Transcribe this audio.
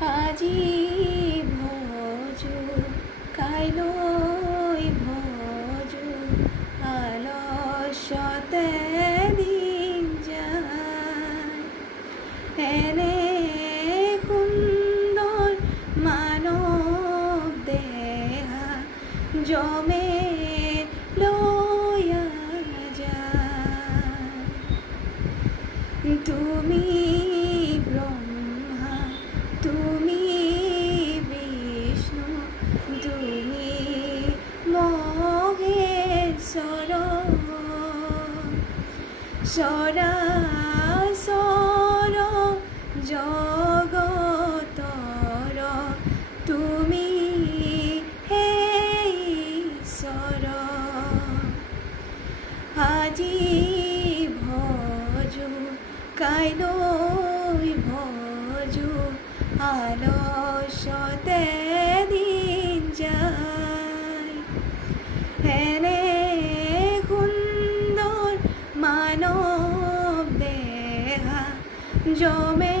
আজি ভজু কাইলৈ ভজু আলস্যতে দিন যায়। এনে সুন্দৰ মানৱ দেহা জমে লৈ যায়। তুমি ব্রহ্মা, তুমি বিষ্ণু, তুমি মহেশ্বর। চরাচর জগতর তুমি হে ঈশ্বর। আজি ভজু কাইলৈ ভজু আলস্যতে দিন যায়। এনে সুন্দৰ মানৱ দেহা জমে